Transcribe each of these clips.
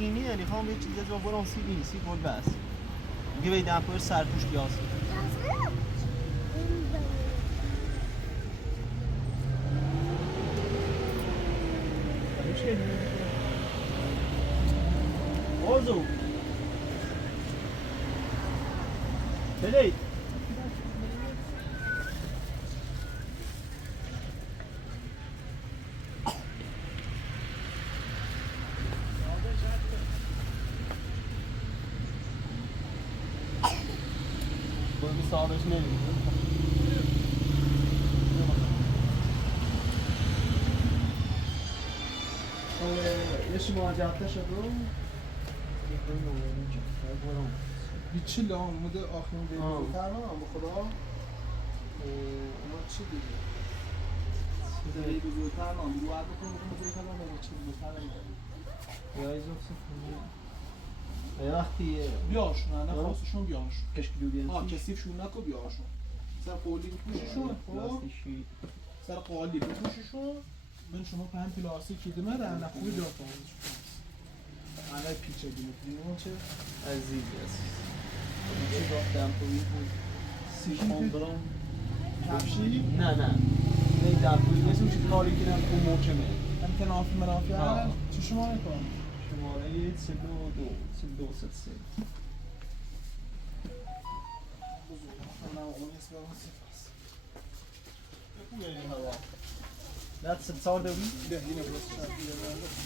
اینی یعنی خواهم یه چیزی از با برام سی گل بس میگه به دمپوی سرپوش بیاس Ozo. Belay. Bu bir sağdaşın evi. یه شما جاده شد رو هیچی لاموده آخرین دیگه ترمان به خدا اونا چی دیگه دیگه بزرگتر نام رو عرض کنم بزرگتر نام چی بزرگتر نام یا ایزوکس وقتی بیاشون نه خواستشون بیاشون کشکیدودین کسیفشون نکو بیاشون سر قولی بپوششون سر قالی بپوششون من شما پهن پلاستیکی دیمه در نخوی جا پاهمشون همه پیچه دیمه چه عزیز است چه گفتم پویی بود سی خوندرم کفشی؟ نه این دمپویی نیست اون چه کاری کنم اون محکمه هم تنافی منافی هست؟ چه شما میکنم؟ شماره 32 33 نه اون نیست به اون سفاست بگوی این هوا نه 3 سال دوی؟ نه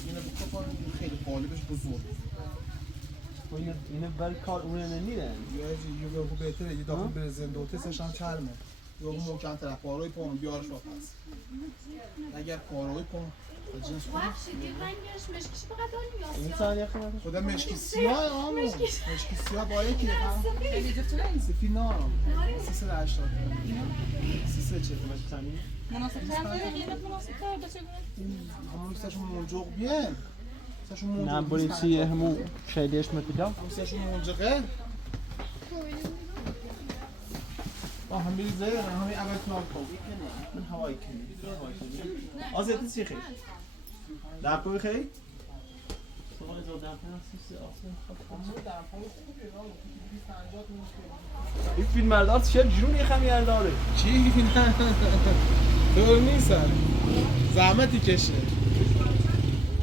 اینه بکن خیلی قالبش بزرگ اینه بل کار اونه نمیرن یه بگو بهتره یه داخل بره زندوته سش هم چرمه یه بگو محکم طرف پاروی پاون بیارش واپس اگر پاروی پاون جنس کنه این ثانیه خیلی خدا مشکی سیاه آمون مشکی سیاه با یکی سفید نام 380 340 مشکی ثانیه مناسب تر داره قیمت مناسب تر بچه همون سشون منجوق بیان نه بولیسی همون شایدهش متیدم سشون منجقه همین زیر همین اول کلاب کن من هوایی کنی آزیتی چی خیلی؟ دمپوی خیلی؟ شما از دمپوی هستی این فیلم مردار چه جونی خمی داره چی؟ طور نیست زحمتی کشه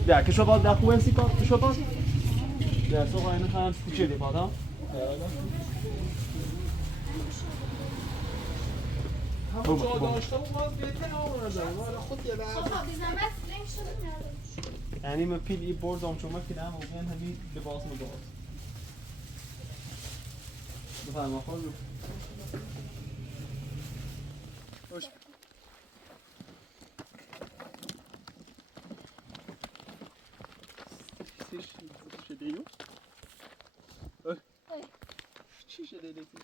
بیا که شما در خوبه سی کار شما در سوق اینو خواهم کوچه دی پادم همون جا داشتم اومد بهتر آمون ندارم آره خود یه بعد یعنی من پیل ای بردم شما که نم و من همین لباس مدارد بفرم آخواه رو شده یو؟ چی شده لیتی؟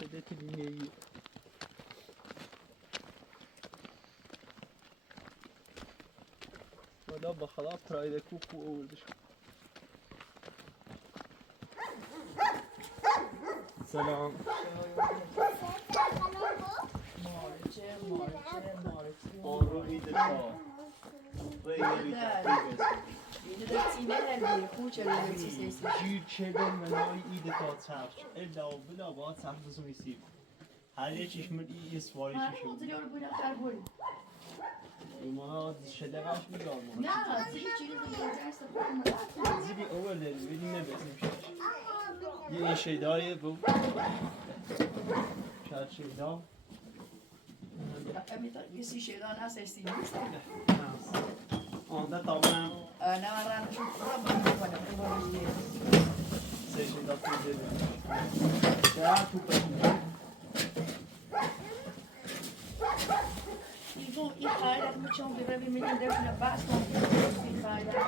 شده که دیگه یو ولا بخلا پراید کوکو اوردش سلام آن رو ایده کار Yine de sineler diye kuğuçları sesi. Gürçeden menay ایده کار çarpış الا بلا باید سمتسو میسیم هر یه چشمون ای سواری چشمون Oturuyor böyle karbon. ایمانا شده باش میگم Ne? Zili çiğli gezerse olmaz. زیبی اولش بدیم نبسیم شش یه این شیدایه bu شاید شیدا Kisi şeyden nasıl estiğini onda tamam ne var lan şu problem var bu işte. سه شیدا پیده ya توپه Bu ihaleler mi çon bir bir milyon derine bas kon ihaleler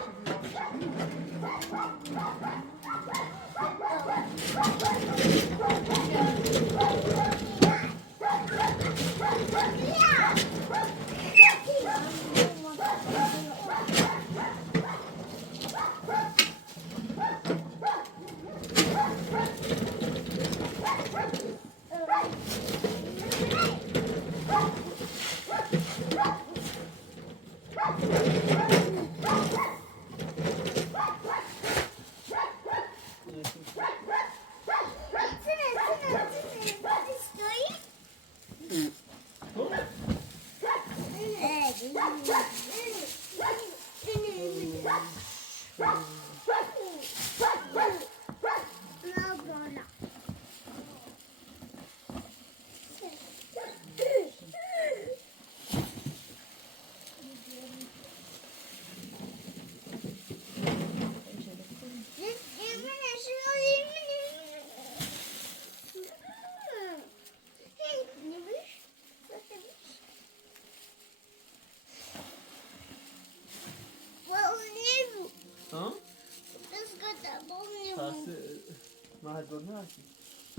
دور نرسی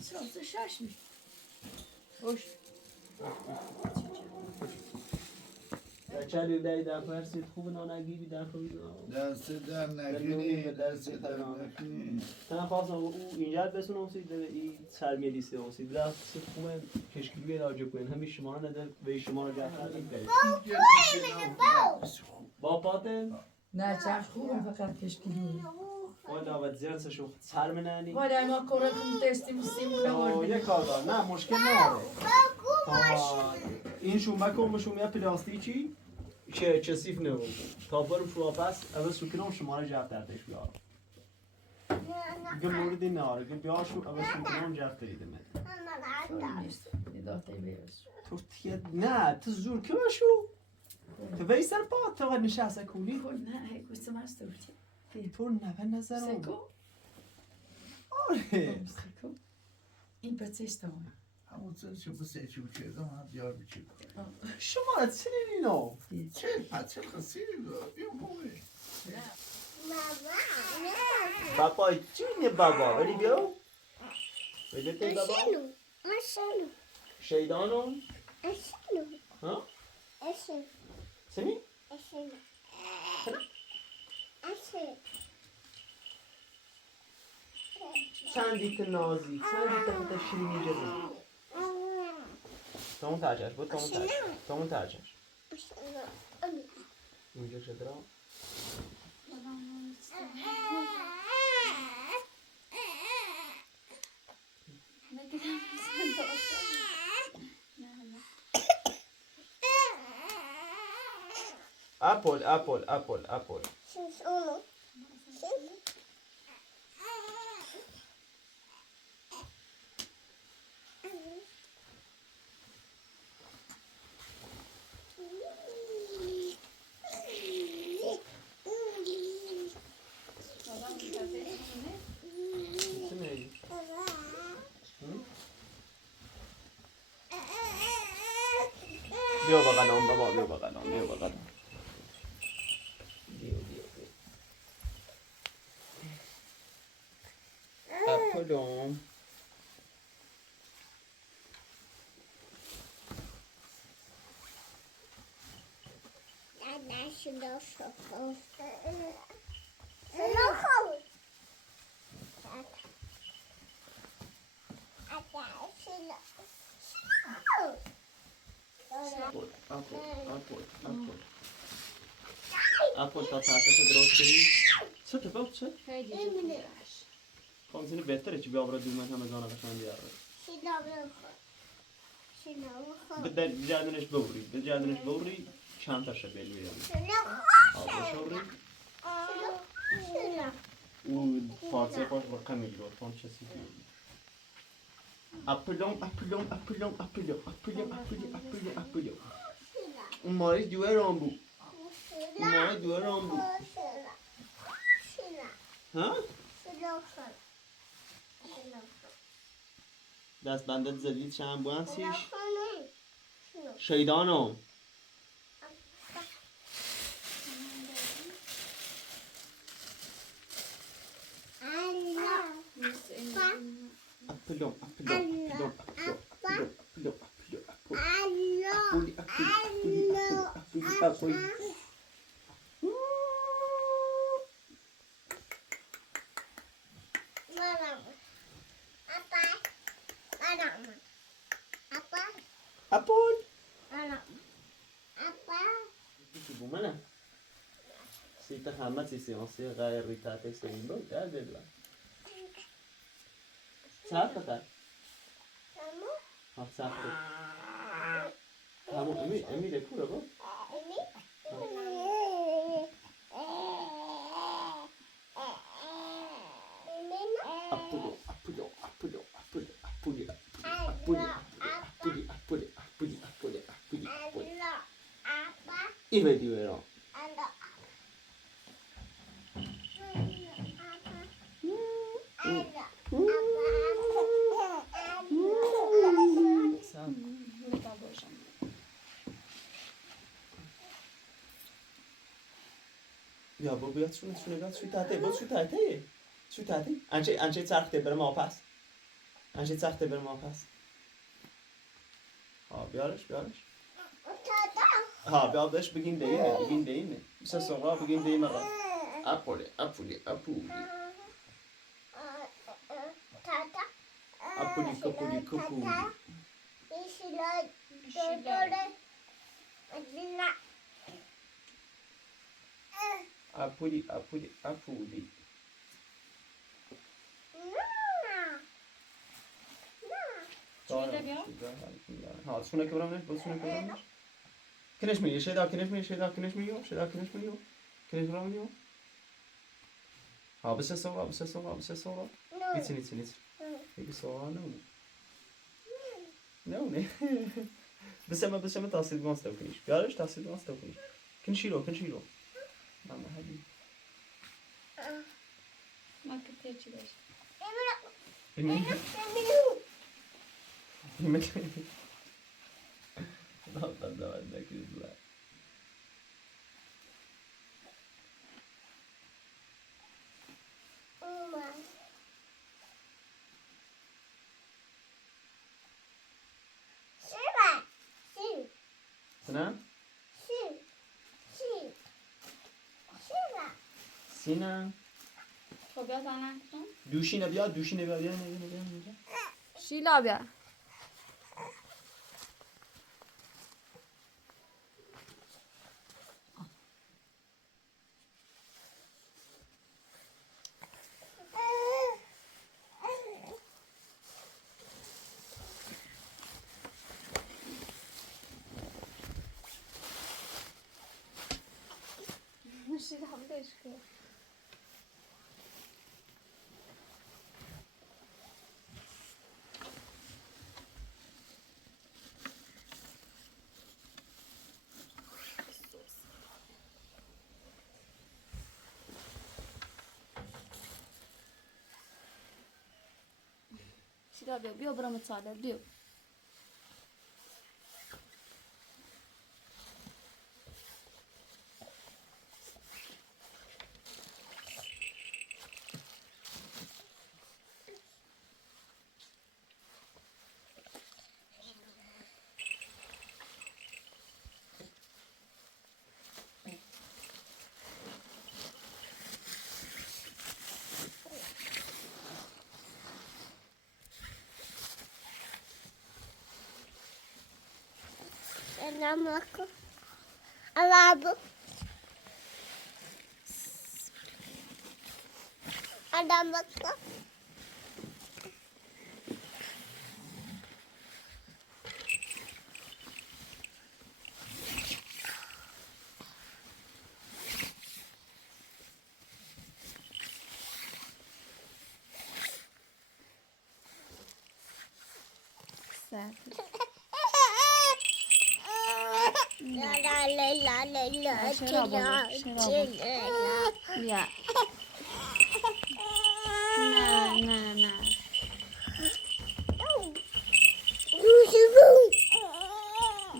ساعت 6 میشه. خوش. چلی دایی در پرسید خوب نانگیری در خوبی دست در نکنی دست در نکنی من خواستم او اینجا بسون اوسید این سرمی لیسته اوسید رفت خوبه کشکیلوی راجع کنین همین شما رو نده به شما رو جفتر این کرد با پاته؟ نه چرخ خوبه فقط کشکیلوی. والا و زیرسشو سر منانی والا ما کره کنم تستیم سیم یک کار دار نه مشکل نداره این شومه کن به شومه پلاستیکی چه سیف نبود تا برم شو پس اول سوکنم شما رو جفت دردش بیارم دیگه موردی ناره دیگه بیار شو اول سوکنم جفت دریده من تو تیه نه تو زور که باشو تو وی سر پا تو نشسته کنی نه گوشت ماست تو نه نظرم سکو آره این پتیستم همون چه بسه چی بچه هم دیار بچه شما را چه نینو چه پچه خسیری بیم خوبه بابا چی نه بابا ولی بیو ولی تو بابا شیطانو ها سمی چندی که نازی چندی که خود شیرینی جزی تمون ترجش بود تمون ترجش اینجا شده را اپل بیا بغلام بابا بیا بغلام اپلام اپل تا تحتش درست کنی چه تفاوت چه؟ خانزینی بهتره چی بیابرد دومن همه زانه قشنگ بیاره بجردنش بوری چند تا شبیه بیاری آبو شوری اون پارچه خوش رقم میگیره فان چسی بیاری اپلام اون ماری دوه رام بود ها؟ دست بندت زدید چند بو هستیش؟ شیطانو اپلام اپل چی بومنه سیتا همه سیانسی غیر ریتاته سیمون بود در بدلا ساعت بکن ها ساعت بکن همون امی رکو رو بود این بدی برام یا با بیاد شونه بیاد شو تاته بود شو تاته انچه سرخته برام آپس انشید سخته برم پس ها بیارش ها بیادش بگین دیمه بسه سوقا بگین دیمه را اپولی کپولی اپولی شده بیا ها سونه که برامش کنش میگه شیدا کنش میگه کنش برامونیو ها بسه سوقا نیچه بگی سوقا نه بسه تحصیل گانس تو کنیش بیارش تحصیل گانس تو کنیش کنشیرو ماما هدی ما که چی باشه سینا خب بیا زنم کن دوشینه بیا نه شیلا بیا شیلا بدش کن شیلا بیا برام ساده بیا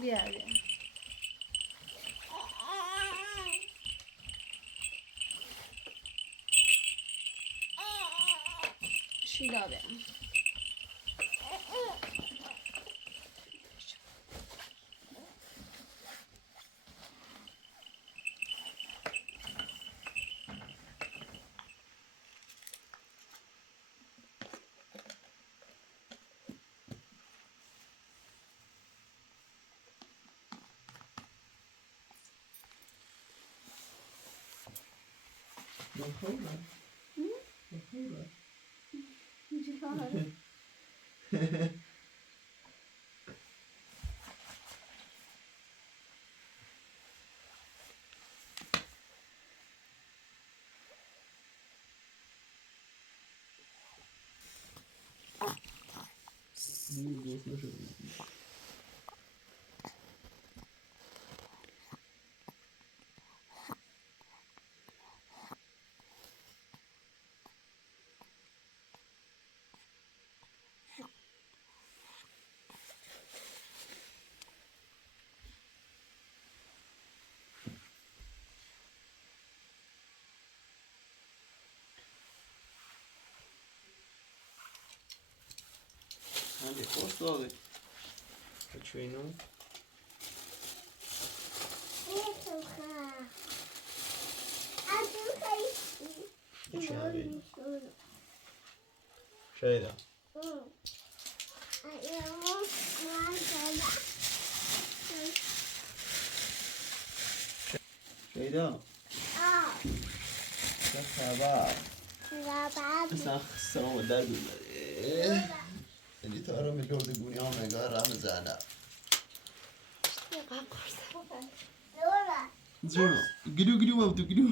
بیا نه بیا شیلا بیا دادی خوش دادی چه اینو چه هایی شایده شایده چه خبر اصلا سلام در بیماری اینی تا رو میلورد گونی ها مگاه رحم زنه زورو گلو بابتو گلو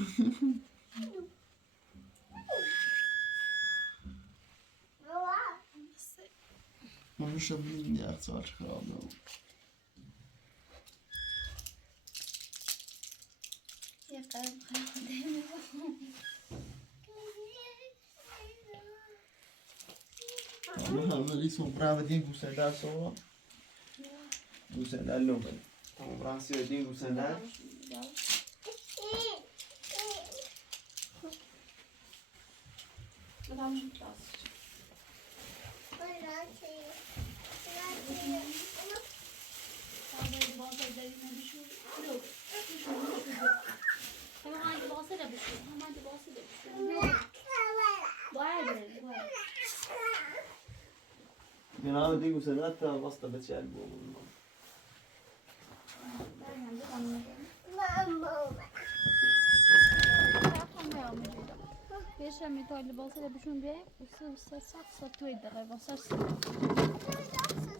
ما میشه بینیم یه اختار خراب نبود یه قلب خرده همه لیسون برای دین گوسندر سوا گوسندر لومه همه برای سیاه دین گوسندر جناب دین گوسندر تا واسطه بچه البوم بيشرب ميتاي لباصي اللي بشون بيه وصار صار تويد دقيقة وصار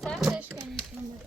صار ايش كان يسمونه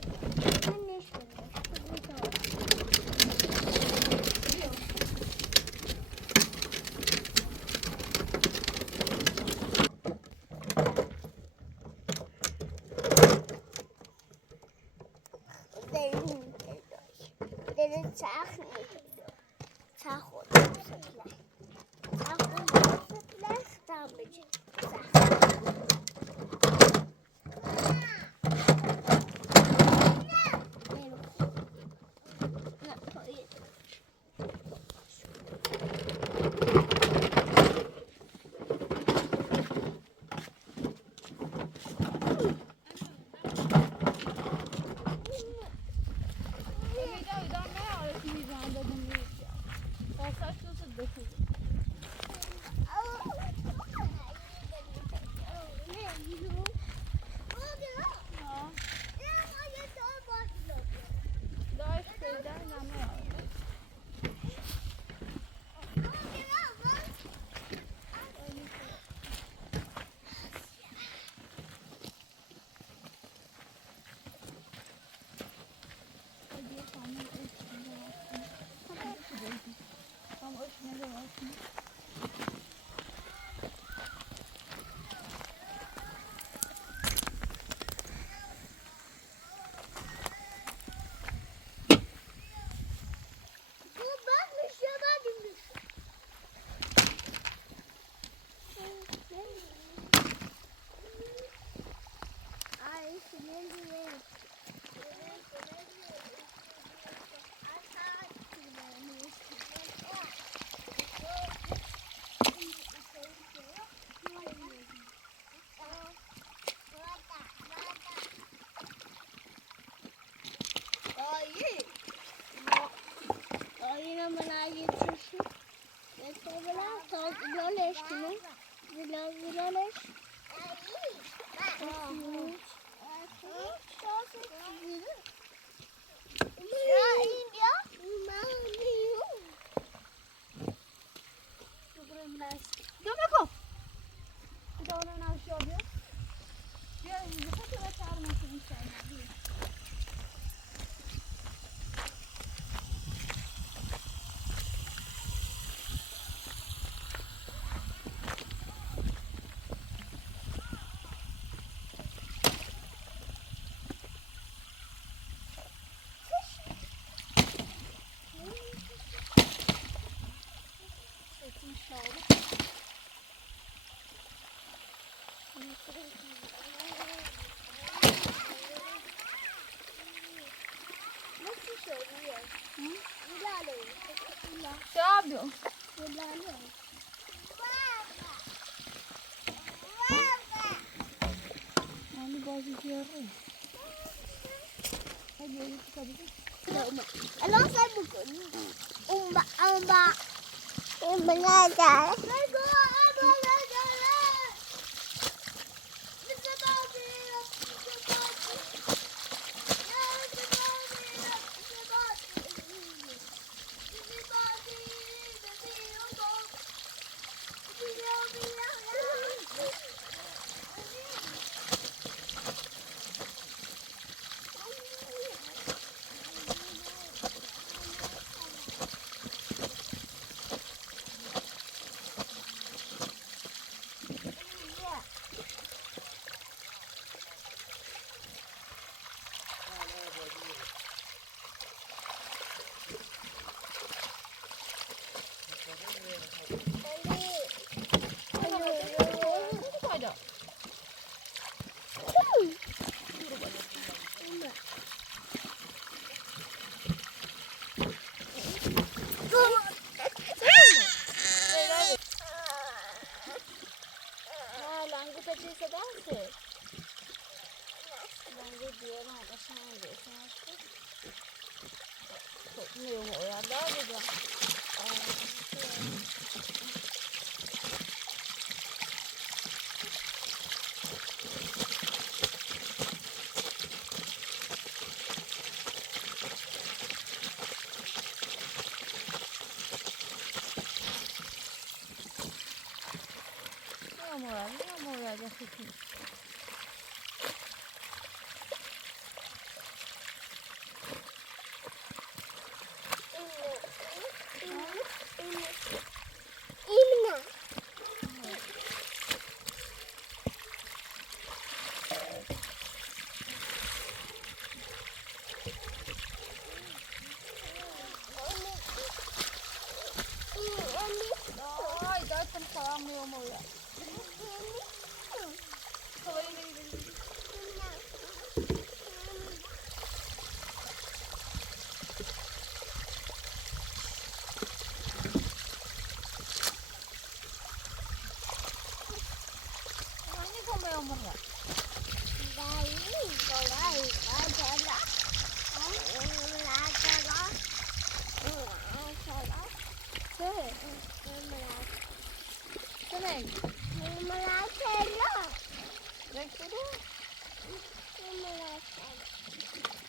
شابو بازی بیاره هدیه کتابی الان سر بکنی اون نداره nhiều ngồi ở đó đi rồi. Ngồi ở đây thì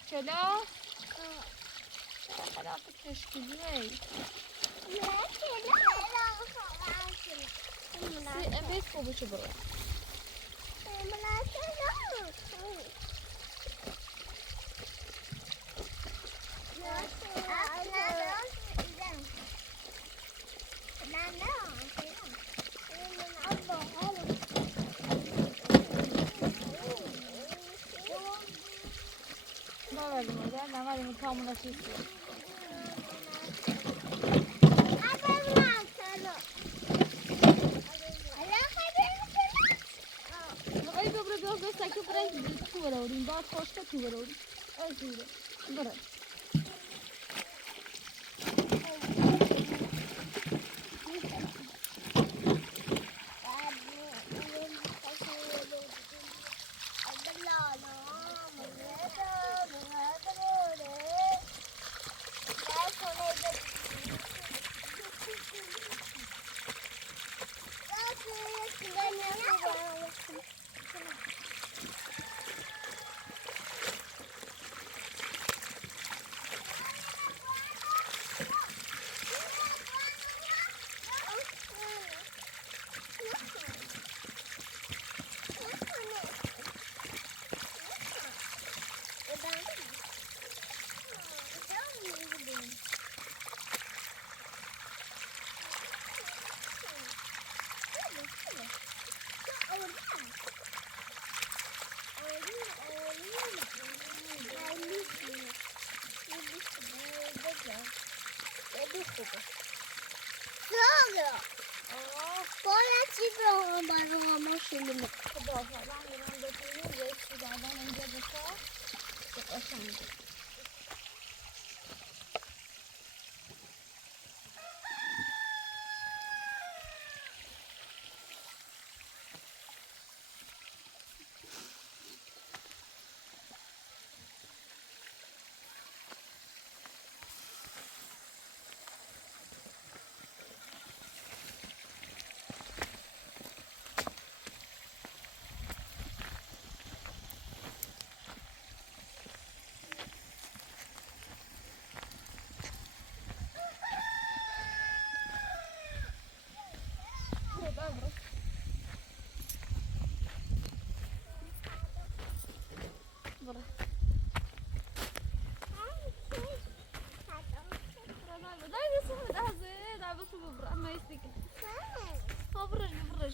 چلا؟ خراب تشکیلی ای بیت خوبه چه برو نماریم تامون چیزی نقایی ببره بیاد سکو برای تو بروریم باید خوشتا تو بروریم از دوره برای استيكن فرج فرج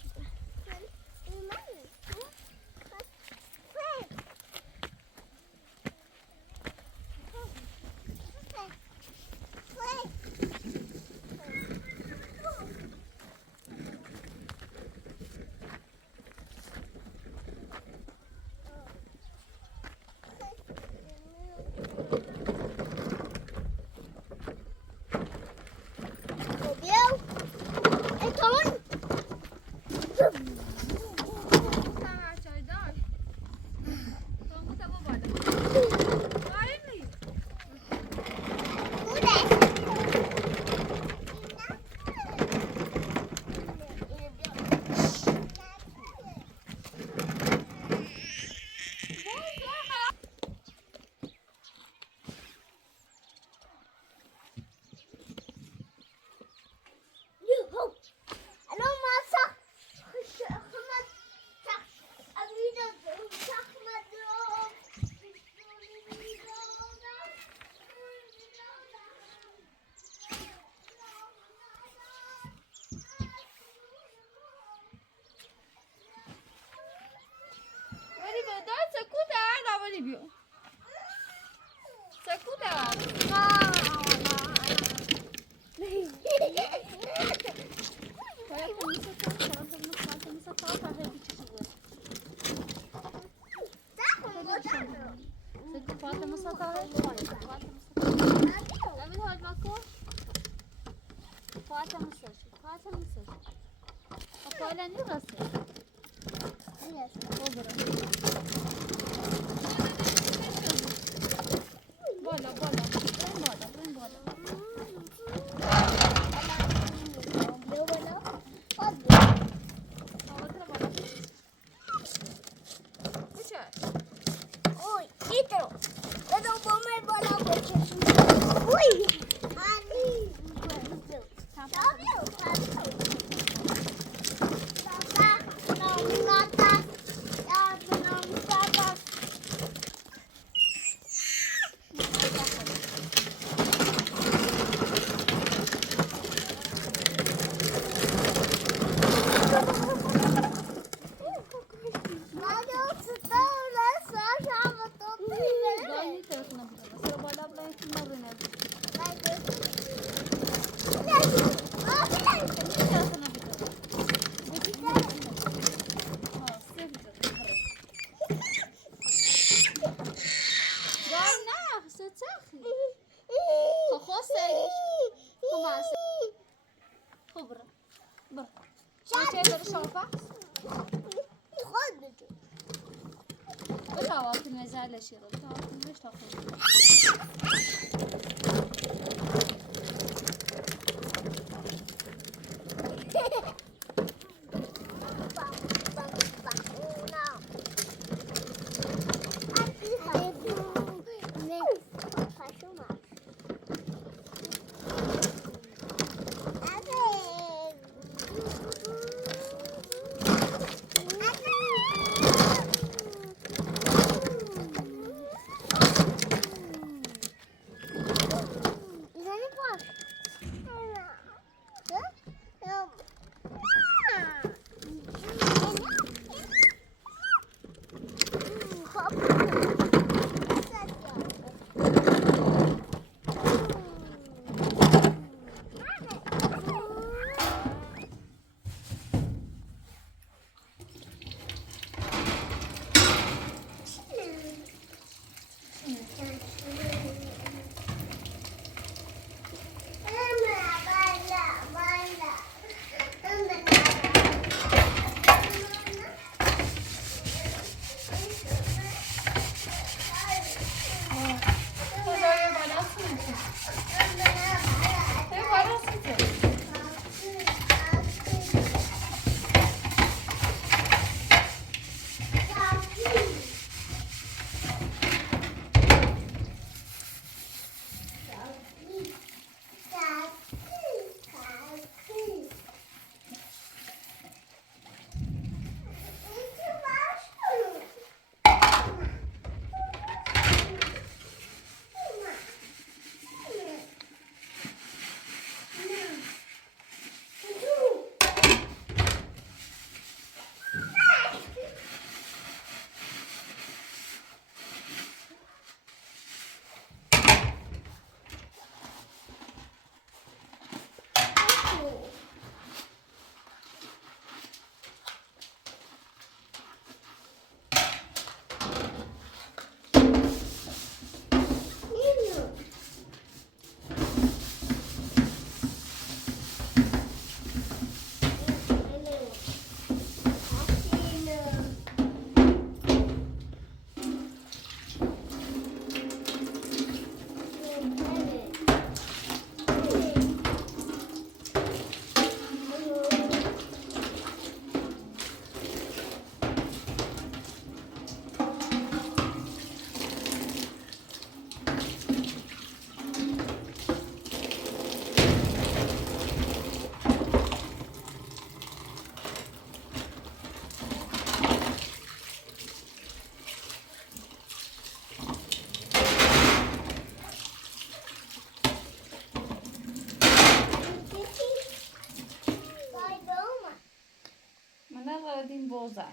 روزه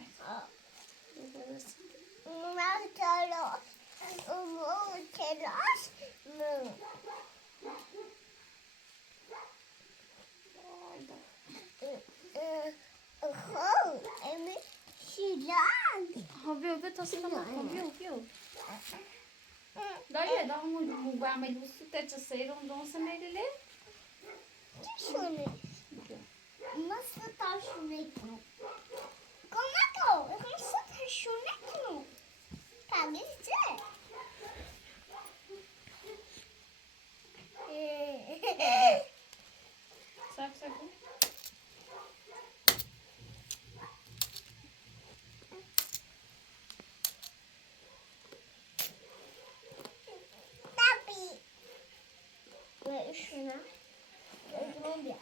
من تلاش اون تلاش من خب امی شیلان ها بیا تا سلام بیا دایی دا مو با می دوست تا سیرم دونس میلیله شونه nasıl taşını konu komato nasıl taşını konu tabii sak tabii ve şuna Colombia.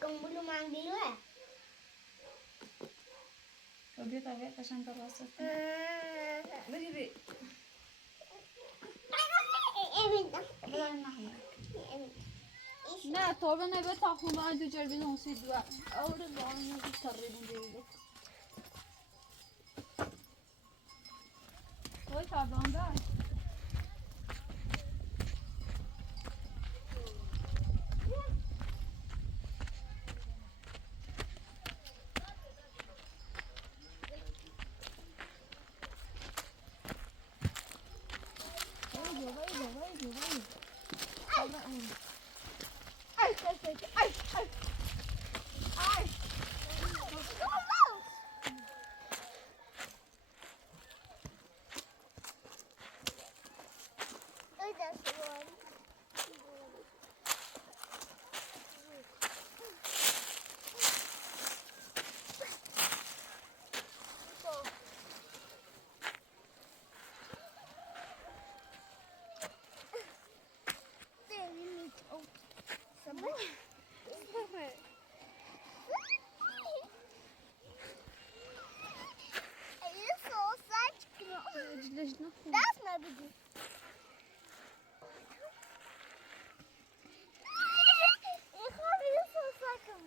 Gomulu manggil ya? بیا تا بیا قشنگ تا واسه بگیری نه تو رو نه به تا خونه آن دو جربی نوسی دو اور لان نوسی تقریبا دیگه وای تابان ده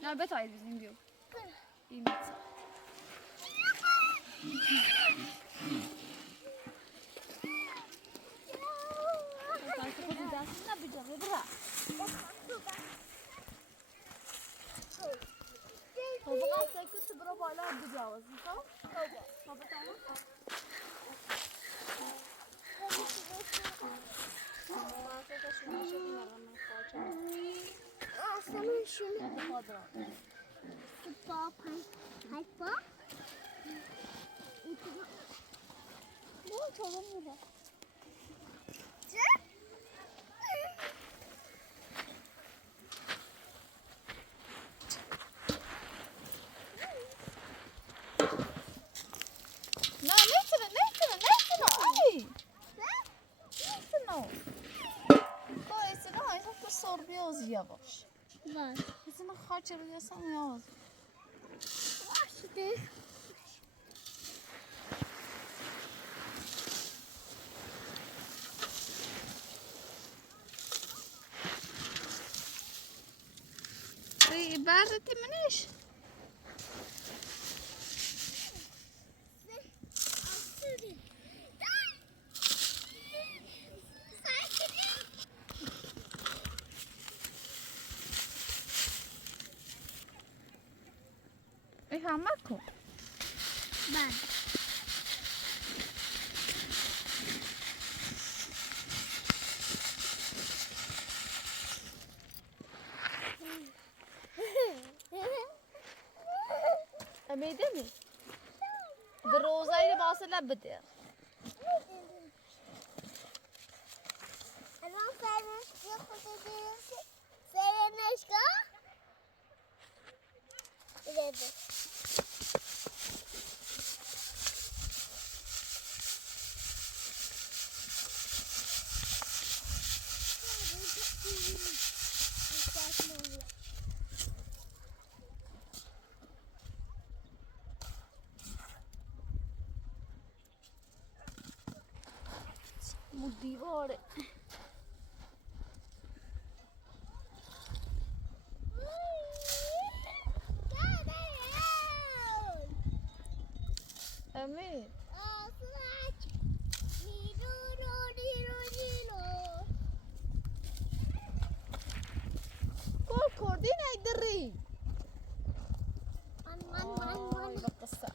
نه بتایی بزنیم بیو این دست نبیدم برا خب بقى ساكت برافو عليها بتجاوز صح؟ طب تعال Aslında şunu Stop. Hyper. Bu çalın burada. Yavaş. Var. Bizim harça biliyorsan yavaş. Var işte. بعد منش همکو Ben. امیده می در روزایی باصله بده الان فرمش یه خود دیرسی سرنشگاه بده مدی دیواره امید گل کردی نیدری آی بقصه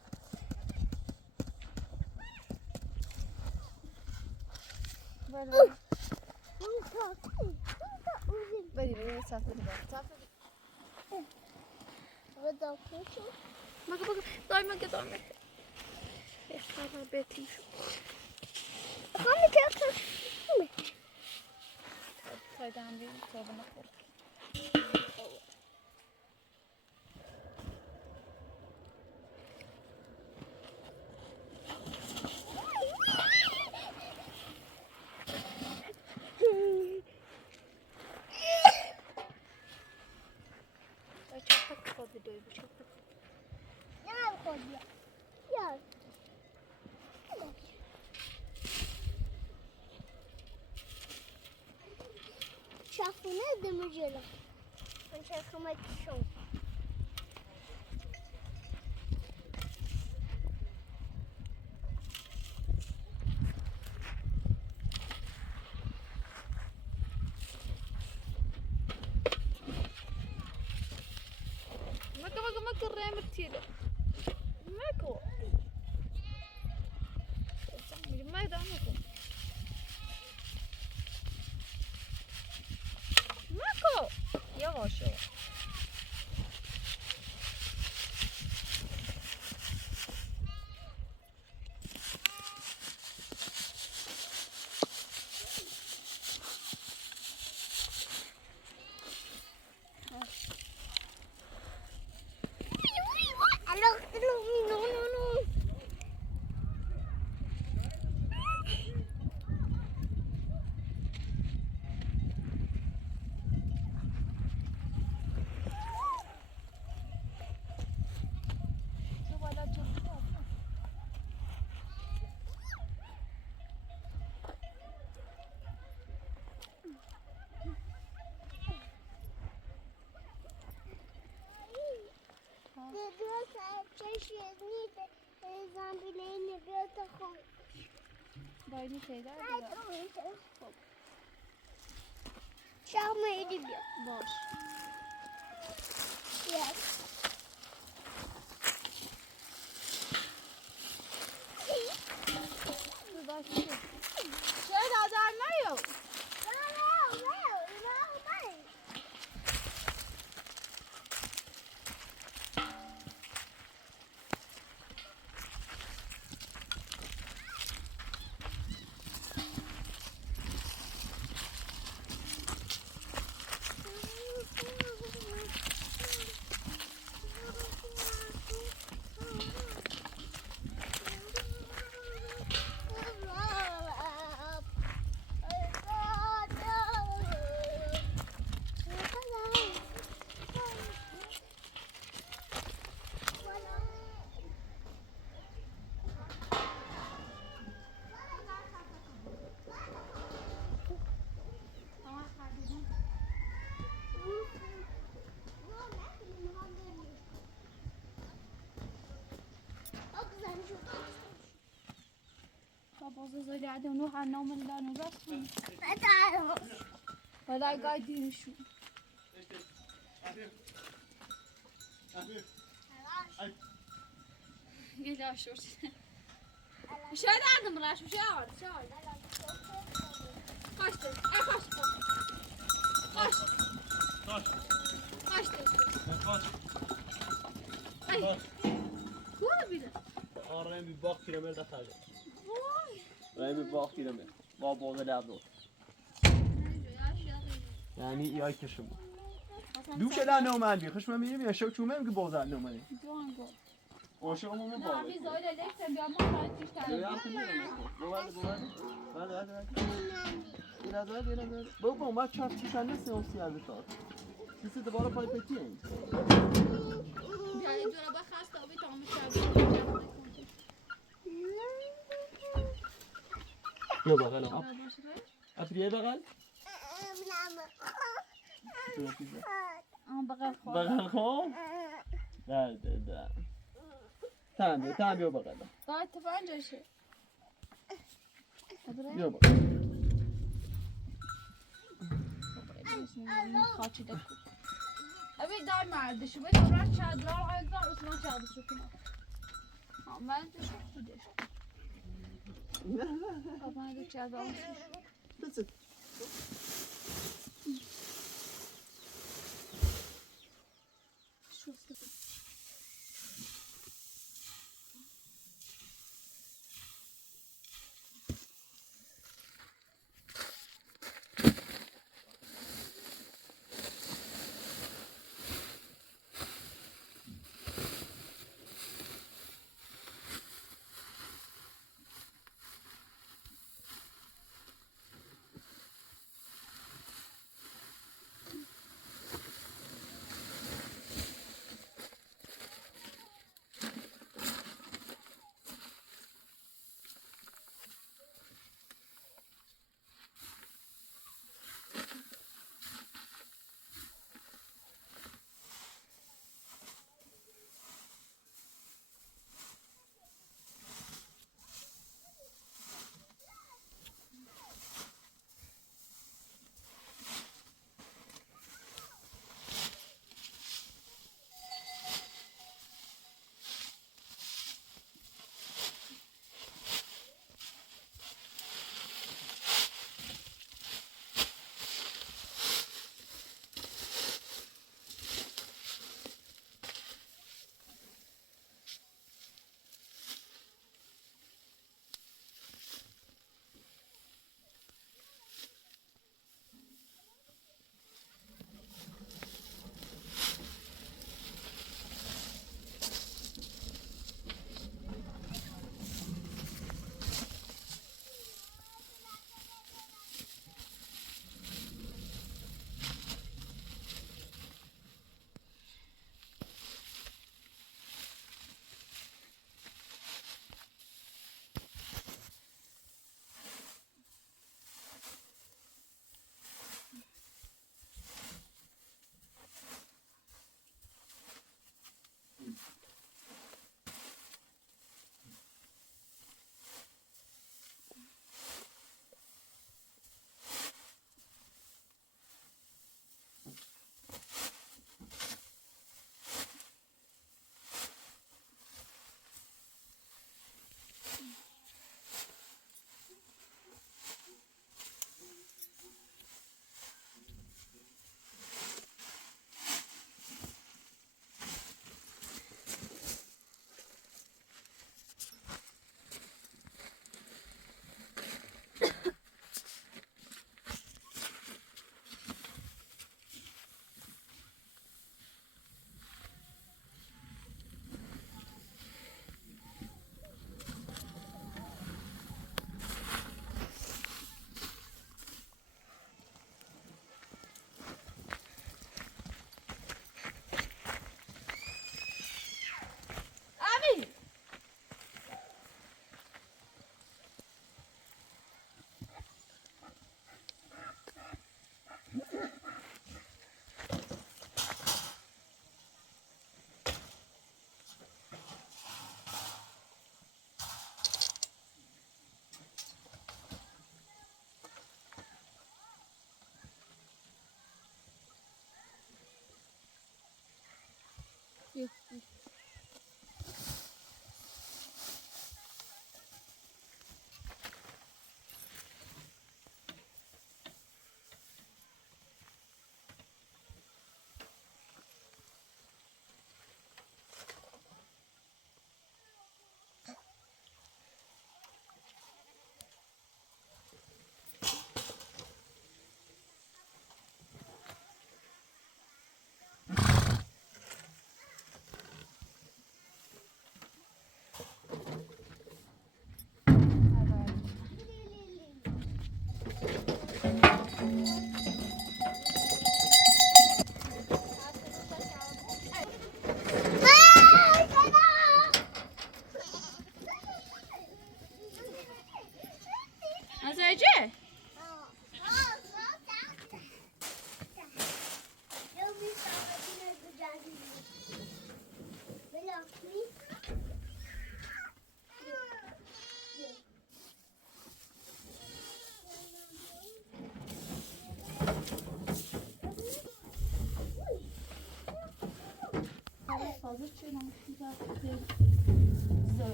بری صفحه دیگر مگه دایما که دایما بخواه بیتیم شو خواهی که تایده هم بیم تو بنخور شافونه دم جلو من شافونه شو ماكو الريم التيلة ماكو ما يدعمكم ماكو يواش يواش باید پیدا خب شام ایدی بیا باش شاید آدر نیو بابا زوجي عندهم نوح عن نوم اللون بس ولا قاعدين شو يلا شو مش هذا عندهم راش مش هذا شاي قاشت قاشت قاشت قاشت اي كل بيده آره می باق کیلومتر داخل می باق کیلومتر با بوده دادو یعنی یای کشم دوش الان نومن بی خوش من میریم یا شو چومه میگه بوزن نومنی اوشو مو با نبی زاید لکتم بیا ما راجیش تر بابا ما چهار چشانه سیاسی از تو کسی دوباره پای پتی این بیا دورا بخواست آبی تامش کرد یا بغل آب فریه بغل بغل خور بغل خون ده تمام بیا بغل باید تفنگ جاشه بیا بغل خاطی دکو ابي داي معدش بس راح شاد لا عايز بس ما شاد شو كنا ما انت شو بديش ما ادري شاد بس شو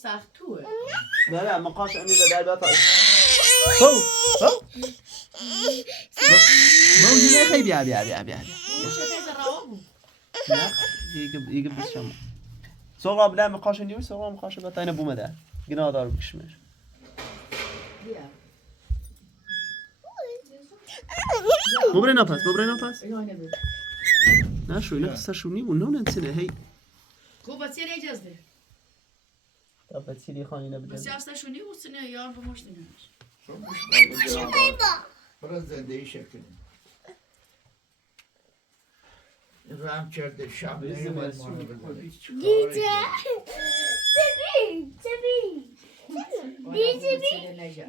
سختوه لا مقاش أمي بدأ بطل هو هنا خي بيا لا يجيب بس شمع صغرى بلا مقاش اليوم صغرى مقاش بطاين أبو مدى قنا دار بكشمش ببري نفس نه شوي نفس شوني ونون نسنا هي کو بچه نیجازده طب بتسيلي خاني نبدأ بس یاستا شونی و سنه یار بمشتنه برای زندگی شکل رحم کرده شب نیومد ما رو بزنه Dice. Tabii. دیجی